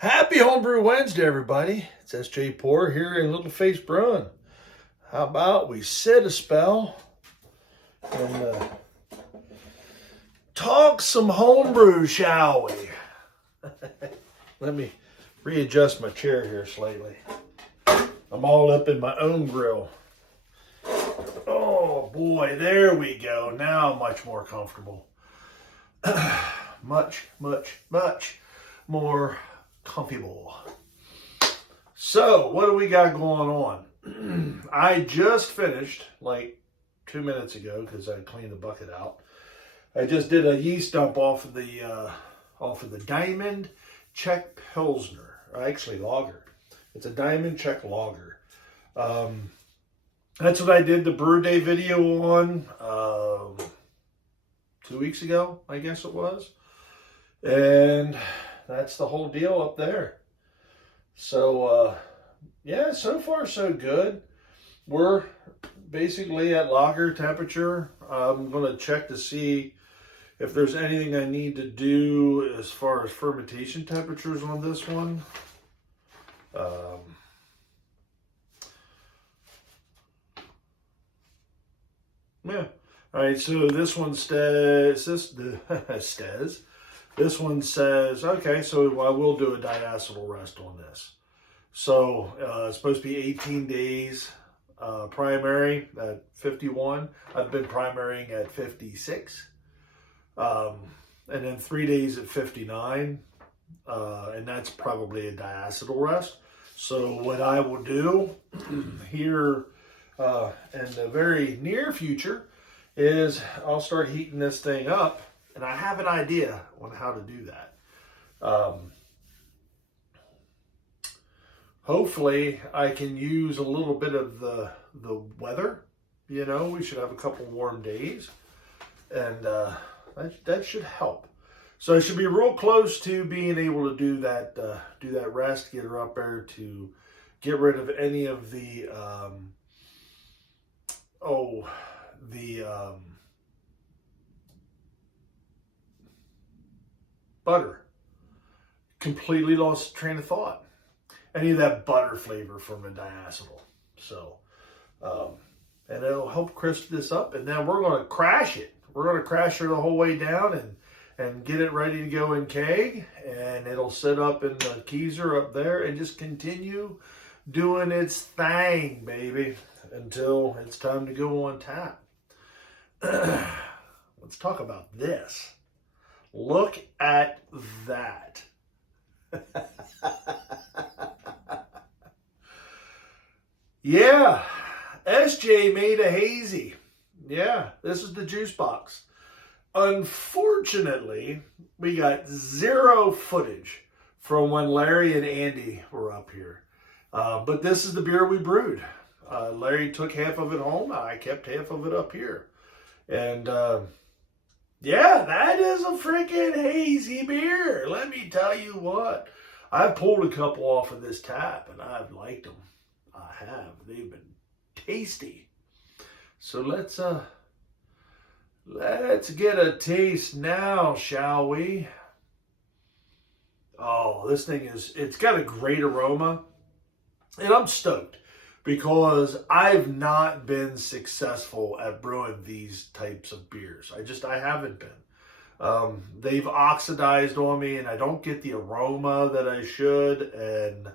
Happy Homebrew Wednesday, everybody. It's SJ Poor here in Little Face Brewing. How about we sit a spell and talk some homebrew, shall we? Let me readjust my chair here slightly. I'm all up in my own grill. Oh boy, there we go. Now I'm much more comfortable. much more comfortable. So, what do we got going on? I just finished like 2 minutes ago because I cleaned the bucket out. I just did a yeast dump off of the Diamond Czech Pilsner, or actually lager. It's a Diamond Czech lager. That's what I did the brew day video on 2 weeks ago, I guess it was. And that's the whole deal up there. So, yeah, so far so good. We're basically at lager temperature. I'm going to check to see if there's anything I need to do as far as fermentation temperatures on this one. Yeah. All right, so this one says, this one says, okay, so I will do a diacetyl rest on this. So it's supposed to be 18 days primary at 51. I've been primarying at 56. And then 3 days at 59. And that's probably a diacetyl rest. So what I will do here in the very near future is I'll start heating this thing up. And I have an idea on how to do that. Hopefully, I can use a little bit of the weather. You know, we should have a couple warm days, and that should help. So I should be real close to being able to do that rest, get her up there to get rid of any of the butter. Completely lost train of thought. Any of that butter flavor from the diacetyl. So, and it'll help crisp this up. And then we're going to crash it. We're going to crash her the whole way down and get it ready to go in keg. And it'll sit up in the keezer up there and just continue doing its thing, baby, until it's time to go on tap. Let's talk about this. Look at that. Yeah, SJ made a hazy. Yeah, this is the juice box. Unfortunately, we got zero footage from when Larry and Andy were up here. But this is the beer we brewed. Larry took half of it home. I kept half of it up here. And yeah, that is a freaking hazy beer. Let me tell you what. I've pulled a couple off of this tap and I've liked them. I have. They've been tasty. So let's get a taste now, shall we? Oh, this thing it's got a great aroma. And I'm stoked because I've not been successful at brewing these types of beers. I haven't been. They've oxidized on me and I don't get the aroma that I should. And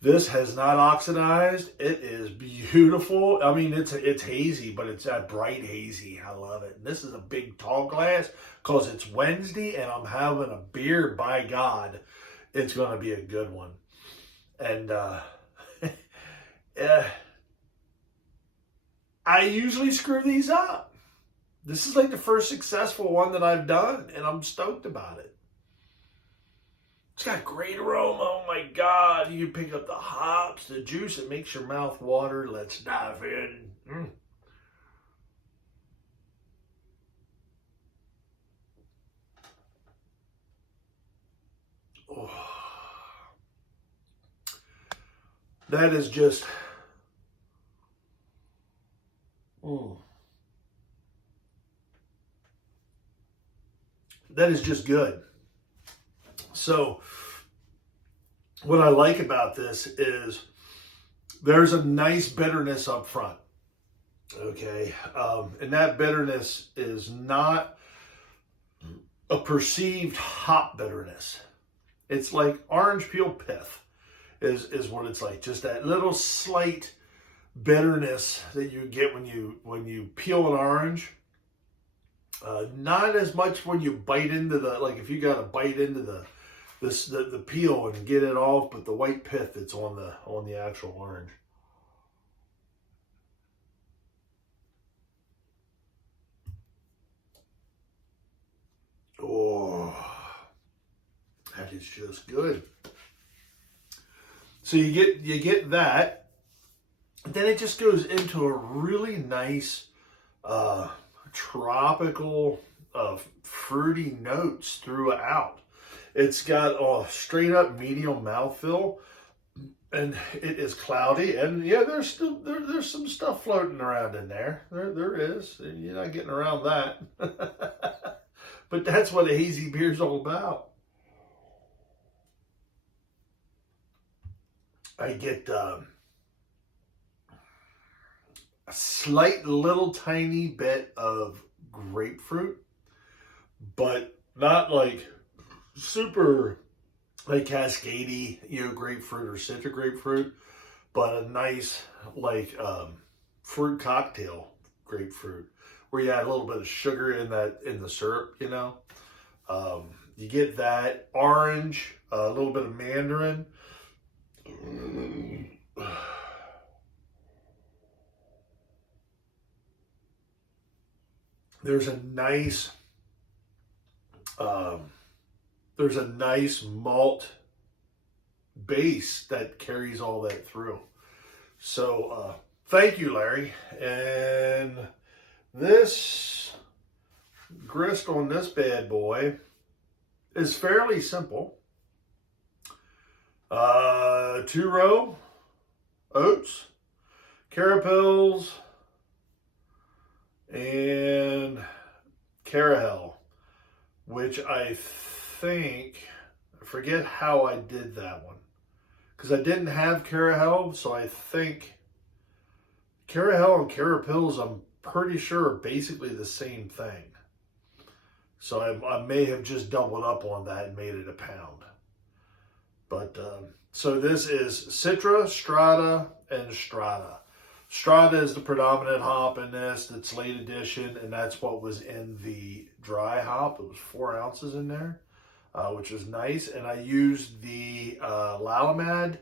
this has not oxidized. It is beautiful. I mean, it's hazy, but it's that bright hazy. I love it. And this is a big tall glass because it's Wednesday and I'm having a beer. By God, it's going to be a good one. And I usually screw these up. This is like the first successful one that I've done, and I'm stoked about it. It's got great aroma. Oh my God. You can pick up the hops, the juice. It makes your mouth water. Let's dive in. Oh. That is just... That is just good. So what I like about this is there's a nice bitterness up front. Okay. And that bitterness is not a perceived hop bitterness. It's like orange peel pith is what it's like. Just that little slight bitterness that you get when you peel an orange. Not as much when you bite into the, like if you got to bite into the peel and get it off, but the white pith that's on the actual orange. Oh, that is just good. So you get that, then it just goes into a really nice tropical fruity notes throughout. It's got a straight up medium mouthfeel, and it is cloudy. And yeah, there's some stuff floating around in there. There is. You're not getting around that. But that's what a hazy beer is all about. I get a slight little tiny bit of grapefruit, but not like super like cascadey, grapefruit or citric grapefruit, but a nice like fruit cocktail grapefruit where you add a little bit of sugar in the syrup, you get that orange, a little bit of mandarin. There's a nice malt base that carries all that through. So thank you, Larry. And this grist on this bad boy is fairly simple. 2-row oats, carapils, and Carahel, which I forget how I did that one, because I didn't have Carahel, so I think Carahel and carapils, I'm pretty sure, are basically the same thing. So I may have just doubled up on that and made it a pound. But so this is Citra, Strata, and Strata. Strata is the predominant hop in this. That's late edition, and that's what was in the dry hop. It was 4 ounces in there, which was nice. And I used the Lalaland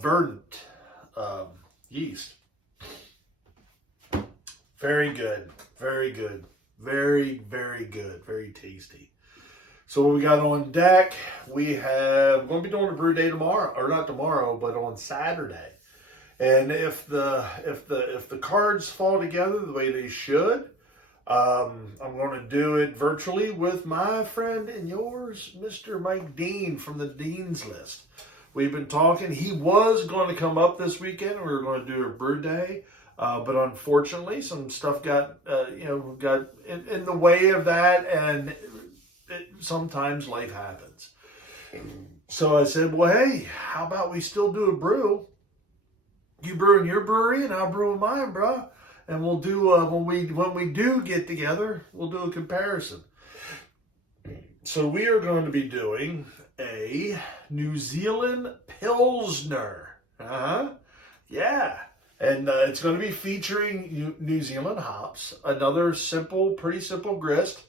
Verdant yeast. Very good. Very good. Very, very good. Very tasty. So what we got on deck, we're going to be doing a brew day tomorrow, or not tomorrow, but on Saturday. And if the cards fall together the way they should, I'm going to do it virtually with my friend and yours, Mr. Mike Dean from the Dean's List. We've been talking. He was going to come up this weekend. We were going to do a brew day. But unfortunately, some stuff got in the way of that, and sometimes life happens. So I said, well, hey, how about we still do a brew? You brew in your brewery, and I'll brew in mine, bro. And we'll do when we do get together, we'll do a comparison. So we are going to be doing a New Zealand Pilsner. Yeah. And it's going to be featuring New Zealand hops. Another pretty simple grist.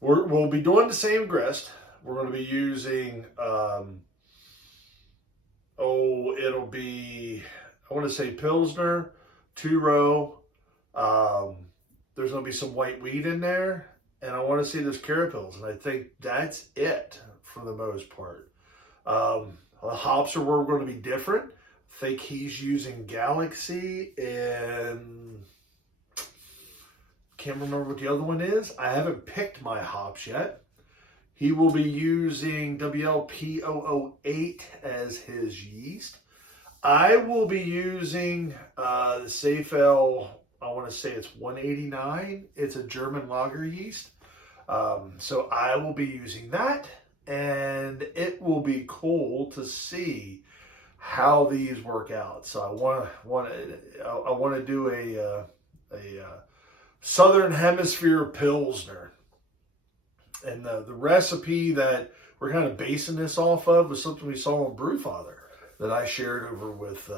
We'll be doing the same grist. We're going to be using, it'll be, I want to say Pilsner, 2-row. There's going to be some white wheat in there. And I want to see there's carapils. And I think that's it for the most part. The hops are where we're going to be different. I think he's using Galaxy, and can't remember what the other one is. I haven't picked my hops yet. He will be using WLP008 as his yeast. I will be using the Safe Ale. I want to say it's 189. It's a German lager yeast. So I will be using that, and it will be cool to see how these work out. So I want to do a Southern Hemisphere Pilsner, and the recipe that we're kind of basing this off of was something we saw on Brewfather that I shared over with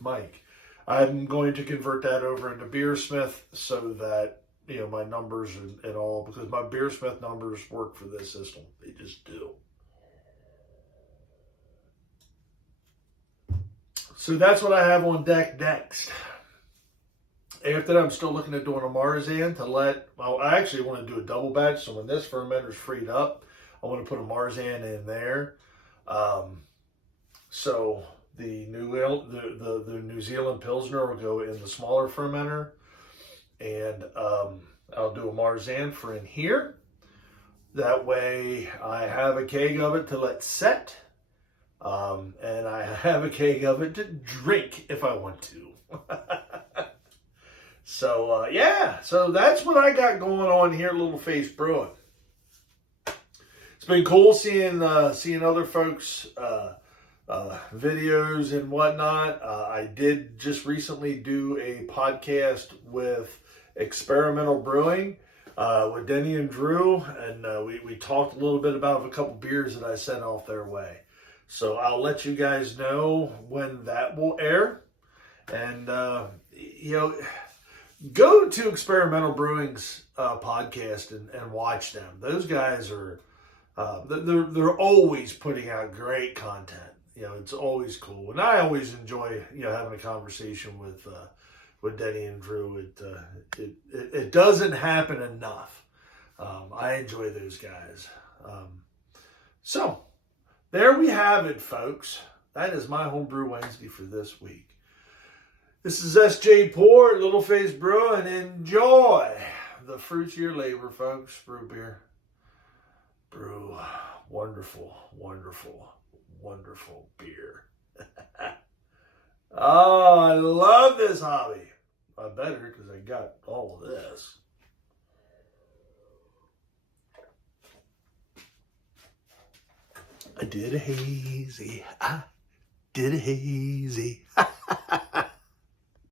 Mike. I'm going to convert that over into Beersmith so that, you know, my numbers and all, because my Beersmith numbers work for this system. They just do. So that's what I have on deck next. After that, I'm still looking at doing a Marzen to I actually want to do a double batch. So when this fermenter's freed up, I want to put a Marzen in there. So the New Zealand Pilsner will go in the smaller fermenter, and I'll do a Marzen for in here. That way I have a keg of it to let set, and I have a keg of it to drink if I want to. So yeah, so that's what I got going on here at Little Face Brewing. It's been cool seeing other folks' videos and whatnot. I did just recently do a podcast with Experimental Brewing with Denny and Drew, and we talked a little bit about a couple beers that I sent off their way. So I'll let you guys know when that will air, and you know, go to Experimental Brewing's podcast and watch them. Those guys are they're always putting out great content. You know, it's always cool, and I always enjoy, you know, having a conversation with Denny and Drew. It doesn't happen enough. I enjoy those guys. So there we have it, folks. That is my Homebrew Wednesday for this week. This is S.J. Port, Little Face Brew, and enjoy the fruits of your labor, folks. Brew beer. Brew wonderful, wonderful, wonderful beer. Oh, I love this hobby. I better, because I got all of this. I did a hazy. I did a hazy.